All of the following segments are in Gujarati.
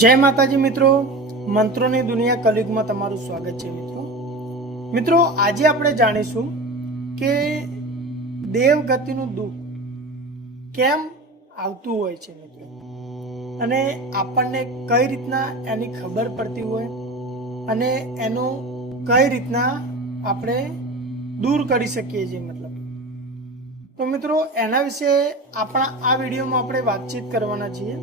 जय माताजी मित्रों, मंत्रों दुनिया कलयुगમાં તમારું સ્વાગત છે મિત્રો આજે આપણે જાણીશું કે દેવગતિનું દુઃખ કેમ આવતું હોય છે મિત્રો, અને આપણને કઈ રીતના એની ખબર પડતી હોય અને એનો કઈ રીતના આપણે દૂર કરી શકીએ છીએ મતલબ. તો મિત્રો એના વિશે આપણા આ વિડીયોમાં આપણે વાતચીત કરવાના છીએ.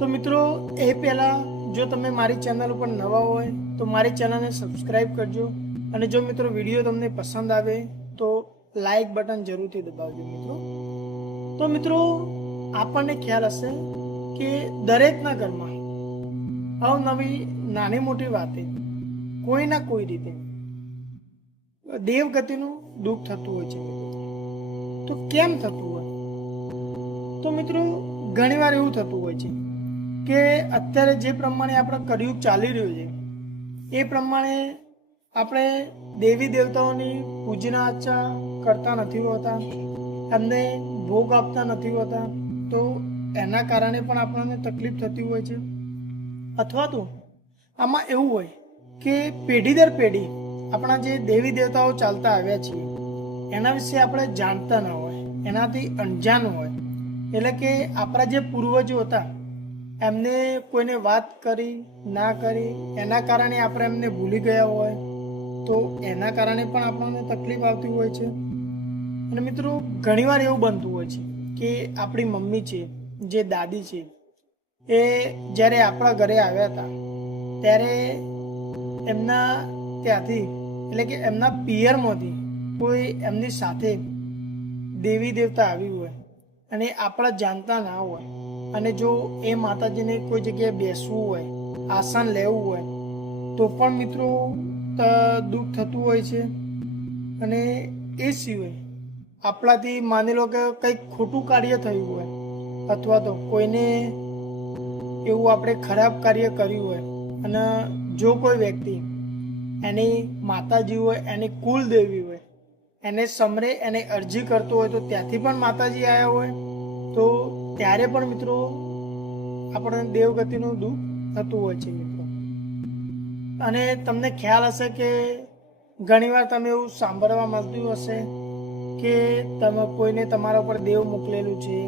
તો મિત્રો એ પહેલાં જો તમે મારી ચેનલ ઉપર નવા હોય તો મારી ચેનલને સબસ્ક્રાઈબ કરજો, અને જો મિત્રો વિડીયો તમને પસંદ આવે તો લાઈક બટન જરૂરથી દબાવજો મિત્રો. તો મિત્રો આપણને ખ્યાલ હશે કે દરેકના ઘરમાં અવનવી નાની મોટી વાતે કોઈ ના કોઈ રીતે દેવગતિનું દુઃખ થતું હોય છે. તો કેમ થતું હોય? તો મિત્રો ઘણીવાર એવું થતું હોય છે કે અત્યારે જે પ્રમાણે આપણા કળિયુગ ચાલી રહ્યું છે એ પ્રમાણે આપણે દેવી દેવતાઓની પૂજના અર્ચના કરતા નથી હોતા, એમને ભોગ આપતા નથી હોતા. તો એના કારણે પણ આપણને તકલીફ થતી હોય છે. અથવા તો આમાં એવું હોય કે પેઢી દર પેઢી આપણા જે દેવી દેવતાઓ ચાલતા આવ્યા છીએ એના વિશે આપણે જાણતા ન હોય, એનાથી અંજાન હોય. એટલે કે આપણા જે પૂર્વજો હતા એમને કોઈને વાત કરી ના કરી એના કારણે આપણે એમને ભૂલી ગયા હોય, તો એના કારણે પણ આપણને તકલીફ આવતી હોય છે. અને મિત્રો ઘણીવાર એવું બનતું હોય છે કે આપણી મમ્મી છે, જે દાદી છે, એ જ્યારે આપણા ઘરે આવ્યા હતા ત્યારે એમના ત્યાંથી એટલે કે એમના પિયરમાંથી કોઈ એમની સાથે દેવી દેવતા આવ્યું હોય અને આપણા જાણતા ના હોય, અને જો એ માતાજીને કોઈ જગ્યાએ બેસવું હોય, આસન લેવું હોય તો પણ મિત્રો દુઃખ થતું હોય છે. અને એ સિવાય આપણાથી માની લો કે કંઈક ખોટું કાર્ય થયું હોય, અથવા તો કોઈને એવું આપણે ખરાબ કાર્ય કર્યું હોય અને જો કોઈ વ્યક્તિ એની માતાજી હોય, એની કુલદેવી હોય, એને સમરે એને અરજી કરતો હોય તો ત્યાંથી પણ માતાજી આવ્યા હોય, તો ત્યારે પણ મિત્રો આપણને દેવગતિનું દુઃખ થતું હોય છે મિત્રો. અને તમને ખ્યાલ હશે કે ઘણીવાર તમે એવું સાંભળવા મળતું હશે કે તમે કોઈને તમારા ઉપર દેવ મોકલેલું છે.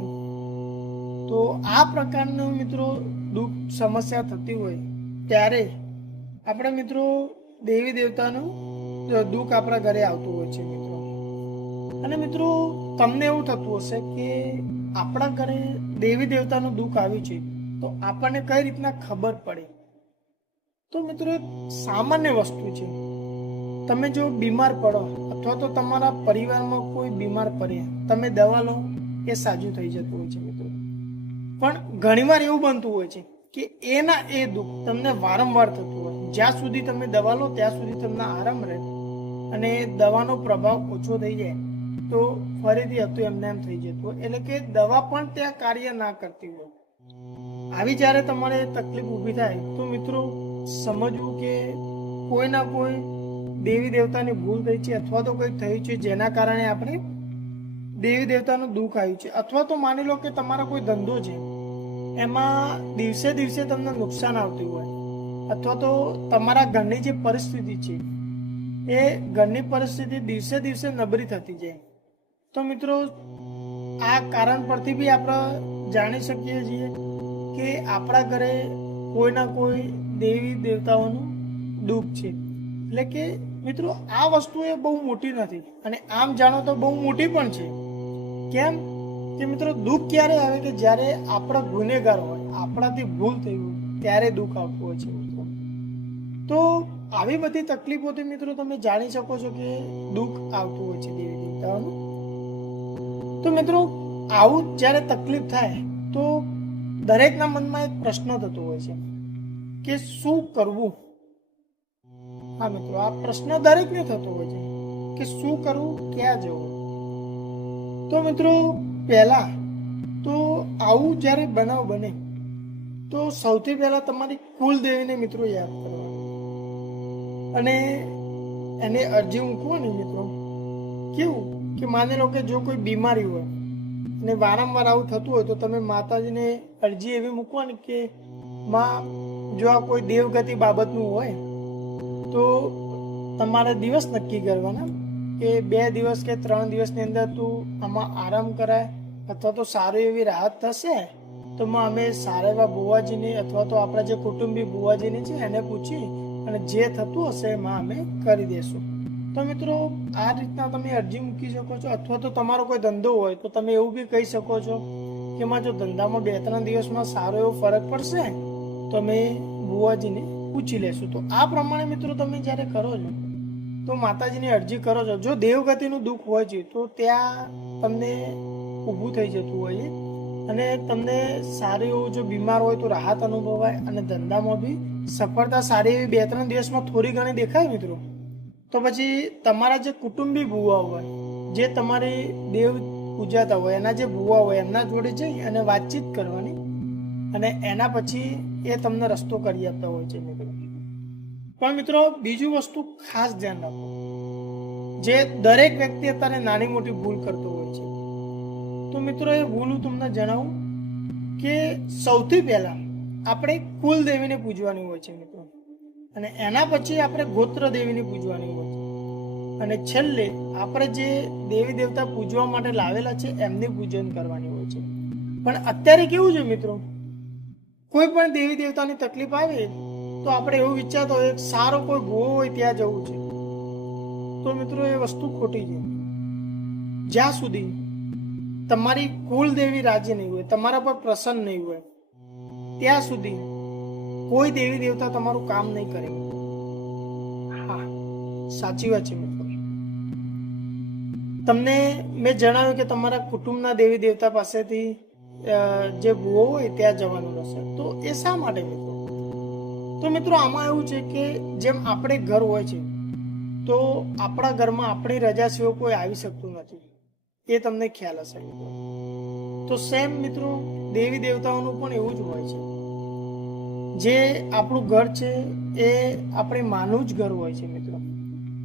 તો આ પ્રકારનું મિત્રો દુઃખ સમસ્યા થતી હોય ત્યારે આપણે મિત્રો દેવી દેવતાનું દુઃખ આપણા ઘરે આવતું હોય છે મિત્રો. અને મિત્રો તમને એવું થતું હશે કે આપણા ઘરે દેવી દેવતાનું દુઃખ આવ્યું છે તો આપણને કઈ રીતના ખબર પડે? તો મિત્રો સામાન્ય વસ્તુ છે. તમે જો બીમાર પડો અથવા તો તમારા પરિવારમાં કોઈ બીમાર પડે, તમે દવા લો, એ સાજું થઈ જતું હોય છે મિત્રો. પણ ઘણીવાર એવું બનતું હોય છે કે એના એ દુઃખ તમને વારંવાર થતું હોય. જ્યાં સુધી તમે દવા લો ત્યાં સુધી તમને આરામ રહે અને દવાનો પ્રભાવ ઓછો થઈ જાય તો ફરીથી હતું એમને એમ થઈ જતું હોય. એટલે કે દવા પણ ત્યાં કાર્ય ના કરતી હોય. આવી જ્યારે તમારે તકલીફ ઊભી થાય તો મિત્રો સમજવું કે કોઈ ના કોઈ દેવી દેવતાની ભૂલ થઈ છે, અથવા તો કંઈક થયું છે જેના કારણે આપણે દેવી દેવતાનું દુઃખ આવ્યું છે. અથવા તો માની લો કે તમારો કોઈ ધંધો છે, એમાં દિવસે દિવસે તમને નુકસાન આવતું હોય, અથવા તો તમારા ઘરની જે પરિસ્થિતિ છે એ ઘરની પરિસ્થિતિ દિવસે દિવસે નબળી થતી જાય, તો મિત્રો આ કારણ પરથી બી આપણે જાણી શકીએ છીએ કે આપણા ઘરે કોઈ ના કોઈ દેવી દેવતાઓનું દુઃખ છે. એટલે કે મિત્રો આ વસ્તુ એ બહુ મોટી નથી, અને આમ જાણો તો બહુ મોટી પણ છે. કેમ કે મિત્રો દુઃખ ક્યારે આવે કે જ્યારે આપણા ગુનેગાર હોય, આપણાથી ભૂલ થઈ હોય ત્યારે દુઃખ આવતું હોય છે મિત્રો. તો આવી બધી તકલીફોથી મિત્રો તમે જાણી શકો છો કે દુઃખ આવતું હોય છે દેવી દેવતાઓનું. તો મિત્રો આવું જ્યારે તકલીફ થાય તો દરેકના મનમાં એક પ્રશ્ન થતો હોય છે કે શું કરવું? હા મિત્રો, આ પ્રશ્ન દરેકને થતો હોય છે કે શું કરવું, ક્યાં જવું? તો મિત્રો પહેલા તો આવું જ્યારે બનાવ બને તો સૌથી પહેલા તમારી કુલદેવીને મિત્રો યાદ કરવા અને એને અરજી મૂકવાની મિત્રો. કેવું કે માની લો કે જો કોઈ બીમારી હોય અને વારંવાર આવું થતું હોય તો તમે માતાજીને અરજી એવી મૂકવાની કે માં જો આ કોઈ દેવગતિ બાબતનું હોય તો તમારે દિવસ નક્કી કરવાના કે 2 દિવસ કે 3 દિવસની અંદર તું આમાં આરામ કરાય અથવા તો સારી એવી રાહત થશે તો અમે સારા એવા બુવાજીને અથવા તો આપણા જે કુટુંબી બુવાજીને છે એને પૂછી અને જે થતું હશે એમાં અમે કરી દેશું. તો મિત્રો આ રીતના તમે અરજી મૂકી શકો છો. અથવા તો તમારો કોઈ ધંધો હોય તો તમે એવું બી કહી શકો છો કે જો ધંધામાં 2-3 દિવસમાં સારો એવો ફરક પડશે તો અમે બુવાજીને પૂછી લેશું. તો આ પ્રમાણે મિત્રો તમે જ્યારે કરો છો તો માતાજીની અરજી કરો છો, જો દેવગતિનું દુઃખ હોય છે તો ત્યાં તમને ઊભું થઈ જતું હોય અને તમને સારું એવું જો બીમાર હોય તો રાહત અનુભવાય અને ધંધામાં બી સફળતા સારી એવી 2-3 દિવસમાં થોડી ઘણી દેખાય મિત્રો. તો પછી તમારા જે કુટુંબી ભુવા હોય, જે તમારી દેવ પૂજાતા હોય, એના જે ભુવા હોય એમના જોડે જઈ અને વાતચીત કરવાની અને એના પછી એ તમને રસ્તો કરી આપતા હોય છે મિત્રો. પણ મિત્રો બીજું વસ્તુ ખાસ ધ્યાન રાખો, જે દરેક વ્યક્તિ અત્યારે નાની મોટી ભૂલ કરતો હોય છે. તો મિત્રો એ ભૂલ હું તમને જણાવું કે સૌથી પહેલા આપણે કુલ દેવીને પૂજવાની હોય છે મિત્રો, અને એના પછી આપણે ગોત્ર દેવીને પૂજવાની હોય છે, અને છેલ્લે આપણે જે દેવી દેવતા પૂજવા માટે લાવેલા છે એમને પૂજન કરવાની હોય છે. પણ અત્યારે કેવું છે મિત્રો, કોઈ પણ દેવી દેવતાની તકલીફ આવે તો આપણે એવું વિચારતા હોય સારો કોઈ ભૂવો હોય ત્યાં જવું છે. તો મિત્રો એ વસ્તુ ખોટી છે. જ્યાં સુધી તમારી કુલ દેવી રાજી નહીં હોય, તમારા પર પ્રસન્ન નહીં હોય, ત્યાં સુધી કોઈ દેવી દેવતા તમારું કામ નહીં કરે. હા, સાચી વાત છે મિત્રો. તમને મેં જણાવ્યું કે તમારા કુટુંબના દેવી દેવતા પાસેથી જે ભૂવો હોય ત્યાં જવાનું રહેશે. તો એ શા માટે મિત્રો? તો મિત્રો આમાં એવું છે કે જેમ આપણે ઘર હોય છે તો આપણા ઘરમાં આપણી રજા સિવાય કોઈ આવી શકતું નથી, એ તમને ખ્યાલ હશે મિત્રો. તો સેમ મિત્રો દેવી દેવતાઓનું પણ એવું જ હોય છે. જે આપણું ઘર છે એ આપણી માનું જ ઘર હોય છે મિત્રો,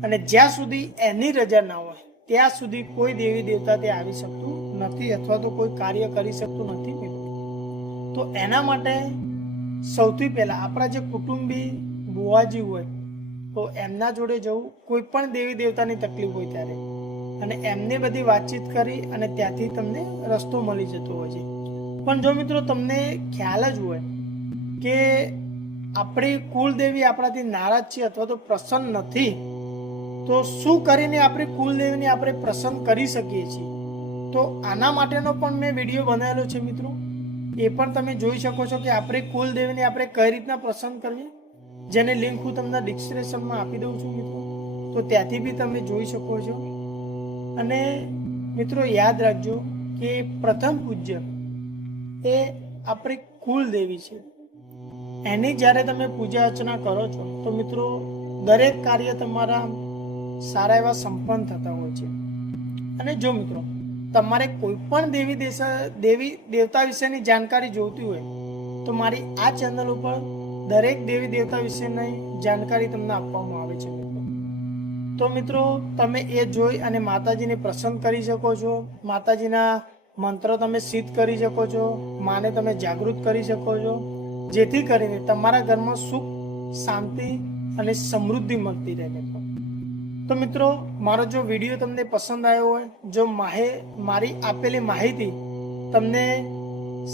અને જ્યાં સુધી એની રજા ના હોય ત્યાં સુધી કોઈ દેવી દેવતા ત્યાં આવી શકતું નથી અથવા તો કોઈ કાર્ય કરી શકતું નથી મિત્રો. તો એના માટે સૌથી પહેલા આપણા જે કુટુંબી બુવાજી હોય તો એમના જોડે જવું, કોઈ પણ દેવી દેવતાની તકલીફ હોય ત્યારે, અને એમને બધી વાતચીત કરી અને ત્યાંથી તમને રસ્તો મળી જતો હોય છે. પણ જો મિત્રો તમને ખ્યાલ જ હોય કે આપણી કુલદેવી આપણાથી નારાજ છે અથવા તો પ્રસન્ન નથી, તો શું કરીને આપણી કુલદેવીને આપણે પ્રસન્ન કરી શકીએ છીએ? તો આના માટેનો પણ મેં વિડીયો બનાવેલો છે મિત્રો, એ પણ તમે જોઈ શકો છો કે આપણી કુલદેવીને આપણે કઈ રીતના પ્રસન્ન કરવી, જેની લિંક હું તમને ડિસ્ક્રિપ્શનમાં આપી દઉં છું મિત્રો. તો ત્યાંથી બી તમે જોઈ શકો છો. અને મિત્રો યાદ રાખજો કે પ્રથમ પૂજ્ય એ આપણી કુલદેવી છે. એની જ્યારે તમે પૂજા અર્ચના કરો છો તો મિત્રો દરેક કાર્ય તમારા સારા એવા સંપન્ન થતા હોય છે. અને જો મિત્રો તમારે કોઈ પણ દેવી દેવતા વિશેની જાણકારી જોઈતી હોય તો મારી આ ચેનલ ઉપર દરેક દેવી દેવતા વિશેની જાણકારી તમને આપવામાં આવે છે મિત્રો. તો મિત્રો તમે એ જોઈ અને માતાજીને પ્રસન્ન કરી શકો છો, માતાજીના મંત્ર તમે સિદ્ધ કરી શકો છો, માને તમે જાગૃત કરી શકો છો, જેથી કરીને તમારા ઘરમાં સુખ, શાંતિ અને સમૃદ્ધિ મળતી રહે મિત્રો. તો મિત્રો મારો જો વિડીયો તમને પસંદ આવ્યો હોય, જો મારી આપેલી માહિતી તમને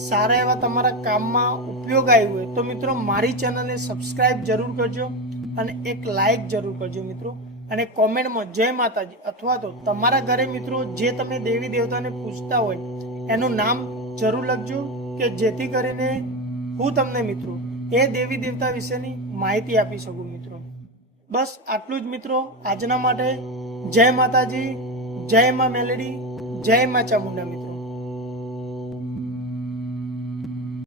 સારા એવા તમારા કામમાં ઉપયોગ આવ્યો હોય તો મિત્રો મારી ચેનલને સબસ્ક્રાઇબ જરૂર કરજો અને એક લાઈક જરૂર કરજો મિત્રો. અને કોમેન્ટમાં જય માતાજી અથવા તો તમારા ઘરે મિત્રો જે તમે દેવી દેવતાને પૂછતા હોય એનું નામ જરૂર લખજો, કે જેથી કરીને હું તમને મિત્રો એ દેવી દેવતા વિશેની માહિતી આપી શકું મિત્રો. બસ આટલું જ મિત્રો આજના માટે. જય માતાજી, જય મા મેલડી, જય મા ચામુંડા મિત્રો.